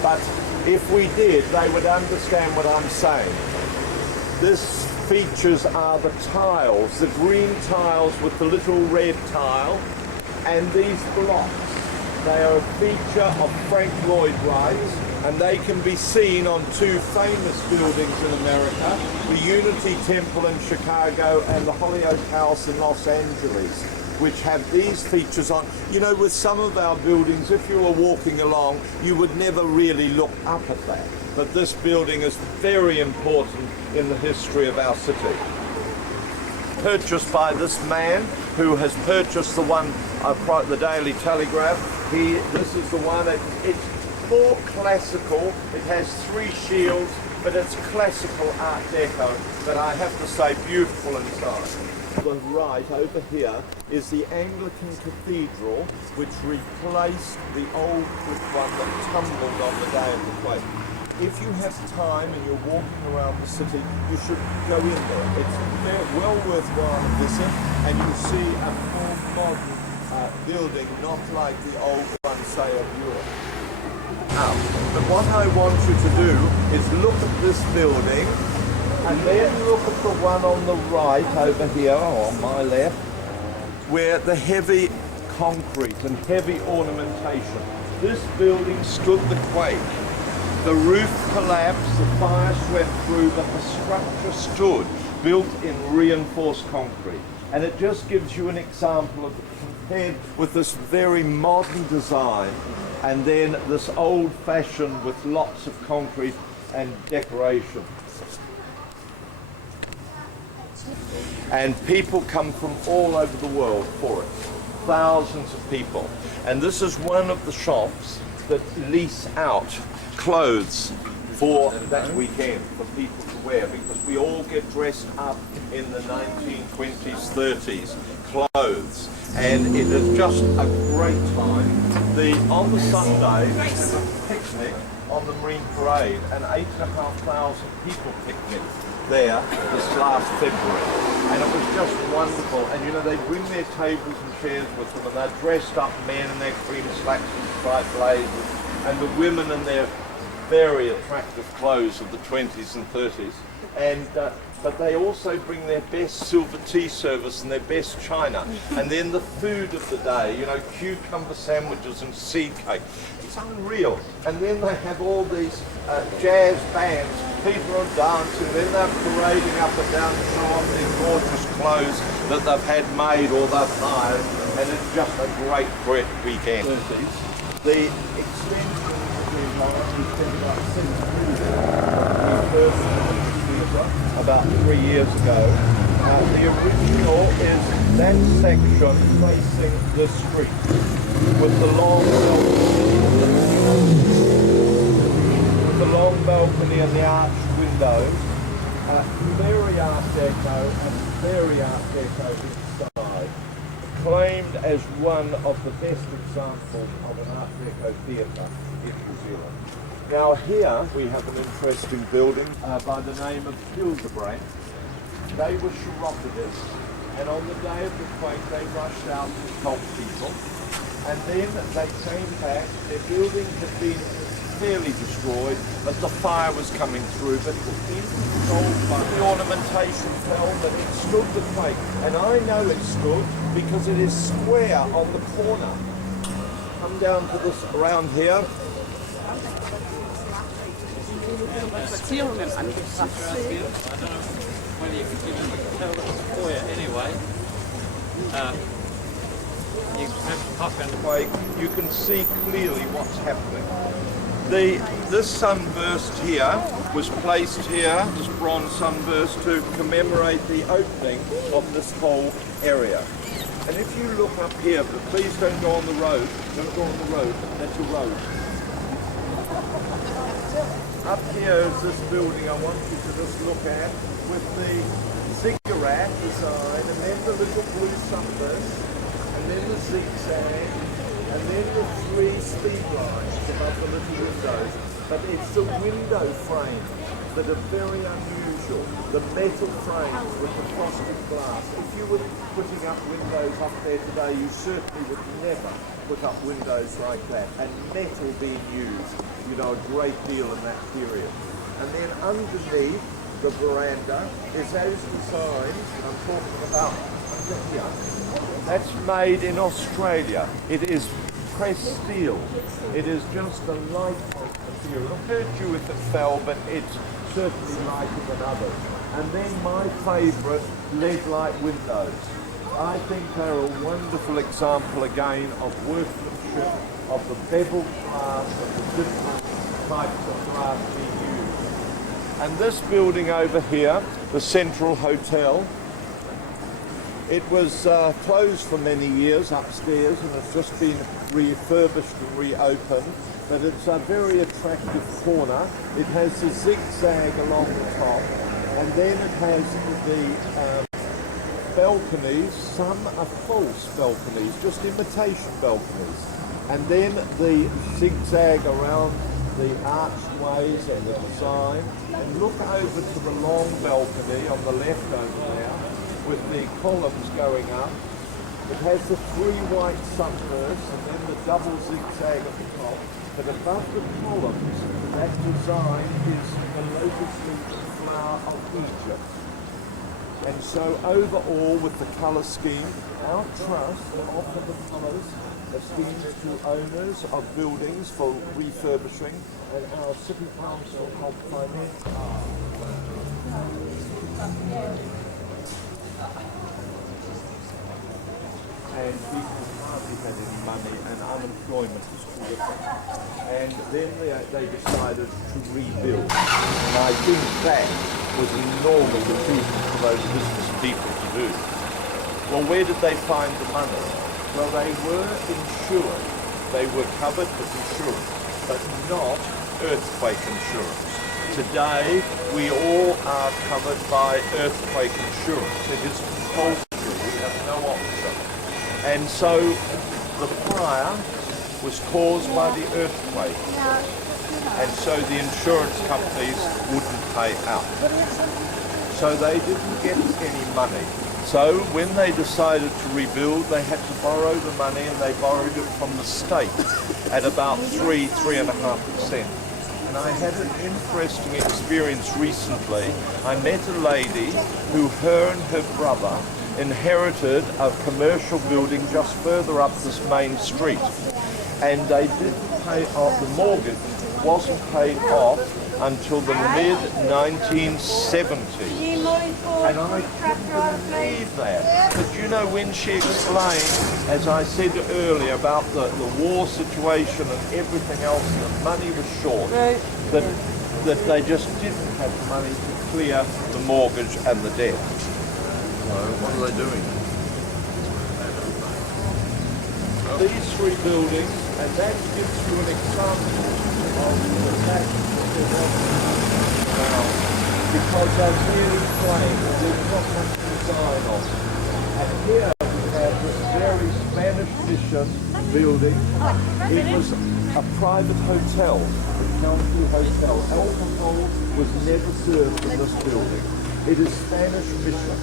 But if we did, they would understand what I'm saying. This features are the tiles, the green tiles with the little red tile, and these blocks. They are a feature of Frank Lloyd Wright's, and they can be seen on 2 famous buildings in America, the Unity Temple in Chicago and the Holyoke House in Los Angeles, which have these features on. You know, with some of our buildings, if you were walking along, you would never really look up at that. But this building is very important in the history of our city. Purchased by this man who has purchased the one, the Daily Telegraph. This is the one, it's more classical. It has 3 shields, but it's classical Art Deco, but I have to say beautiful inside. To the right over here is the Anglican Cathedral, which replaced the old brick one that tumbled on the day of the quake. If you have time and you're walking around the city, you should go in there. It's well worthwhile a visit, and you see a more modern building, not like the old one, say, of Europe. Now, but what I want you to do is look at this building, and then look at the one on the right over here, or on my left, where the heavy concrete and heavy ornamentation. This building stood the quake. The roof collapsed, the fire swept through, but the structure stood, built in reinforced concrete. And it just gives you an example of, compared with this very modern design, and then this old-fashioned with lots of concrete and decoration. And people come from all over the world for it. Thousands of people. And this is one of the shops that lease out clothes for that weekend for people to wear, because we all get dressed up in the 1920s, 30s clothes, and it is just a great time. On the Sunday, we have a picnic on the Marine Parade, and 8,500 people picnicked there this last February, and it was just wonderful. And you know, they bring their tables and chairs with them, and they're dressed up men in their cream slacks and striped blazers, and the women in their very attractive clothes of the 20s and 30s, and but they also bring their best silver tea service and their best china, and then the food of the day, you know, cucumber sandwiches and seed cake. It's unreal. And then they have all these jazz bands, people are dancing, then they're parading up and down to show off their gorgeous clothes that they've had made or they've hired, and it's just a great weekend. The extension about 3 years ago. The original is that section facing the street with the long balcony and the arched windows, very Art Deco and very Art Deco inside. Claimed as one of the best examples of an Art Deco theatre in New Zealand. Now here we have an interesting building by the name of Branch. They were chiropodists, and on the day of the quake they rushed out to help people, and then they came back. Their building had been fairly destroyed, but the fire was coming through, but it was being controlled by the ornamentation fell, but it stood the quake. And I know it stood because it is square on the corner. Come down to this around here. You can see clearly what's happening. This sunburst here was placed here, this bronze sunburst, to commemorate the opening of this whole area. And if you look up here, but please don't go on the road, that's a road. Up here is this building I want you to just look at with the ziggurat design, and then the little blue sunburst, and then the zigzag, and then the three speed lines above the little windows. But it's the window frames that are very unusual. The metal frames with the frosted glass. If you were putting up windows up there today, you certainly would never put up windows like that. And metal being used, you know, a great deal in that period. And then underneath the veranda is as designed, I'm talking about here. That's made in Australia. It is pressed steel. It is just a lightweight material. It'll hurt you if it fell, but it's certainly lighter than others. And then my favourite, LED-light windows. I think they're a wonderful example again of workmanship, of the beveled glass, of the different types of glass being used. And this building over here, the Central Hotel, it was closed for many years upstairs, and it's just been refurbished and reopened. But it's a very attractive corner. It has the zigzag along the top, and then it has the balconies. Some are false balconies, just imitation balconies. And then the zigzag around the archways and the design. And look over to the long balcony on the left over there, with the columns going up. It has the three white sunbursts and then the double zigzag at the top. But above the columns, that design is the lotus leaf flower of Egypt. And so overall, with the colour scheme, our trust will offer the colours of schemes to owners of buildings for refurbishing, and our City Council of Finance. And people hardly had any money, and unemployment was terrific. And then they decided to rebuild. And I think that was an enormous achievement for those business people to do. Well, where did they find the money? Well, they were insured. They were covered with insurance, but not earthquake insurance. Today, we all are covered by earthquake insurance. It is compulsory. We have no option. And so the fire was caused by the earthquake. And so the insurance companies wouldn't pay out. So they didn't get any money. So when they decided to rebuild, they had to borrow the money, and they borrowed it from the state at about 3.5%. And I had an interesting experience recently. I met a lady who, her and her brother, inherited a commercial building just further up this main street, and they didn't pay off. The mortgage wasn't paid off until the mid-1970s, and I couldn't believe that. But you know, when she explained, as I said earlier, about the war situation and everything else, and the money was short, that they just didn't have the money to clear the mortgage and the debt. So what are they doing? These three buildings, and that gives you an example of the fact that there was because they're really plain, there's not much design on them. And here we have this very Spanish mission building. It was a private hotel, a county hotel. Alcohol was never served in this building. It is Spanish mission.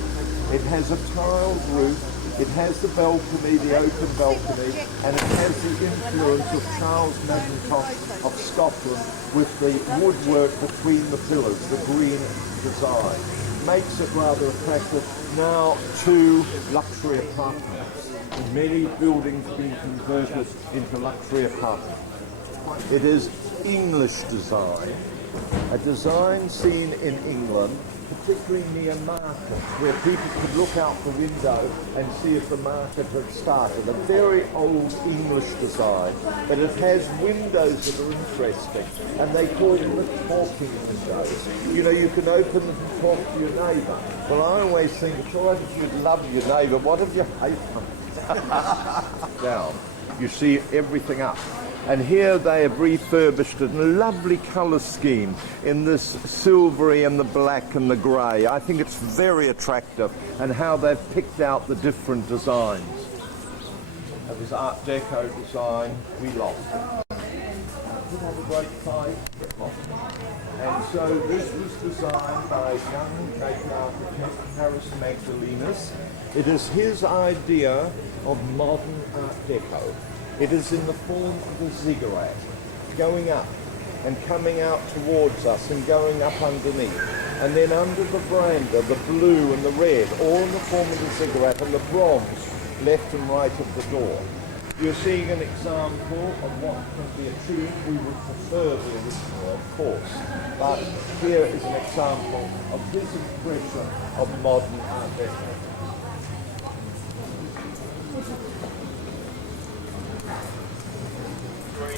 It has a tiled roof. It has the balcony, the open balcony, and it has the influence of Charles Mackintosh of Scotland with the woodwork between the pillars, the green design. Makes it rather attractive. Now 2 luxury apartments. Many buildings being converted into luxury apartments. It is English design, a design seen in England, particularly near markets, where people could look out the window and see if the market had started. A very old English design, but it has windows that are interesting, and they call them the talking windows. You know, you can open them and talk to your neighbour. Well, I always think, it's all right if you love your neighbour, what if you hate them? Down, you see everything up. And here they have refurbished it in a lovely colour scheme in this silvery and the black and the grey. I think it's very attractive, and how they've picked out the different designs. It was Art Deco design, we lost it. We have a great fight, and so this was designed by young Napier architect Harris Magdalenas. It is his idea of modern Art Deco. It is in the form of a ziggurat, going up and coming out towards us and going up underneath. And then under the veranda, the blue and the red, all in the form of a ziggurat, and the bronze left and right of the door. You're seeing an example of what can be achieved. We would prefer the original, of course, but here is an example of his impression of modern Art Deco.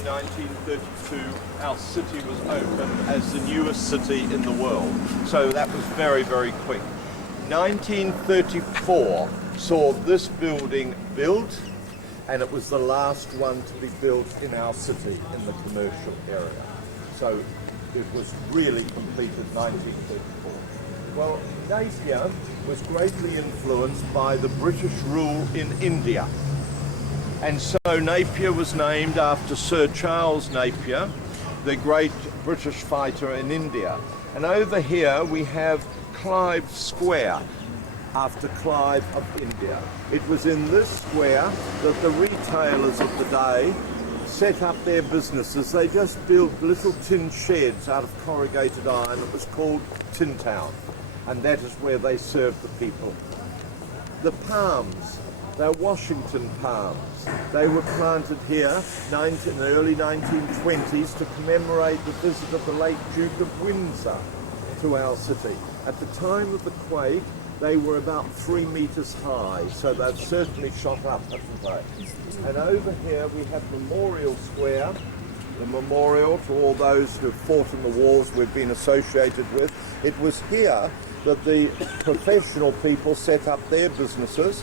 1932, our city was opened as the newest city in the world. So that was very, very quick. 1934 saw this building built, and it was the last one to be built in our city in the commercial area. So it was really completed 1934. Well, Napier was greatly influenced by the British rule in India. And so Napier was named after Sir Charles Napier, the great British fighter in India. And over here we have Clive Square, after Clive of India. It was in this square that the retailers of the day set up their businesses. They just built little tin sheds out of corrugated iron. It was called Tin Town, and that is where they served the people. The palms, they're Washington palms. They were planted here in the early 1920s to commemorate the visit of the late Duke of Windsor to our city. At the time of the quake, they were about 3 meters high, so they've certainly shot up, haven't they? And over here we have Memorial Square, the memorial to all those who fought in the wars we've been associated with. It was here that the professional people set up their businesses.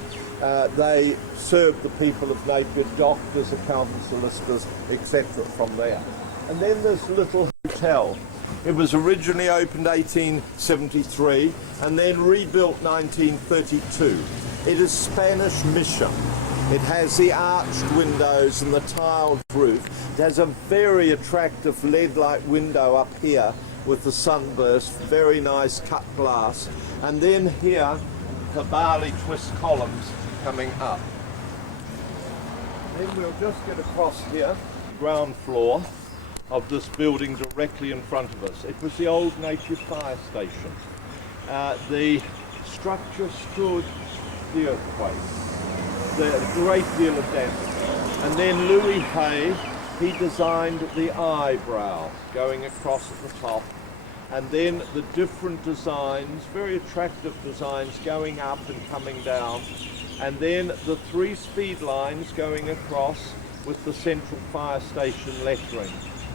They served the people of Napier, doctors, accountants, solicitors, etc. from there. And then this little hotel. It was originally opened 1873 and then rebuilt 1932. It is Spanish mission. It has the arched windows and the tiled roof. It has a very attractive lead-light window up here with the sunburst, very nice cut glass. And then here, the barley twist columns coming up. Then we'll just get across here, ground floor of this building directly in front of us. It was the old Napier fire station. The structure stood the earthquake, the great deal of damage. And then Louis Hay, he designed the eyebrow going across at the top. And then the different designs, very attractive designs going up and coming down. And then the 3 speed lines going across with the central fire station lettering.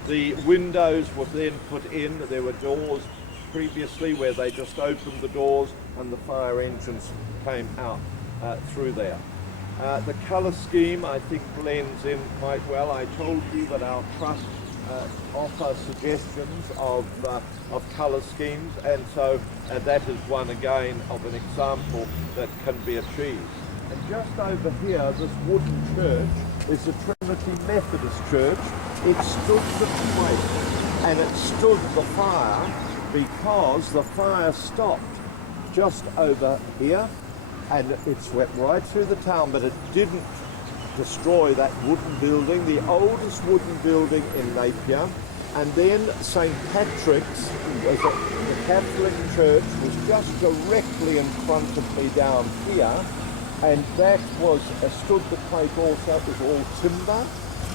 The windows were then put in. There were doors previously where they just opened the doors and the fire engines came out through there. The colour scheme I think blends in quite well. I told you that our trust offer suggestions of colour schemes, and that is one again of an example that can be achieved. And just over here, this wooden church is the Trinity Methodist Church. It stood the quake and it stood the fire because the fire stopped just over here and it swept right through the town, but it didn't destroy that wooden building, the oldest wooden building in Napier. And then St. Patrick's, the Catholic Church, was just directly in front of me down here, and that was stood the quake also. It was all timber,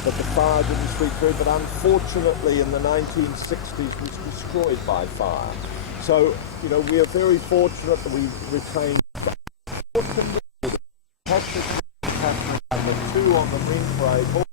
but the fire didn't sweep through, but unfortunately in the 1960s was destroyed by fire. So, you know, we are very fortunate that we retained Patrick and the two on the ring parade.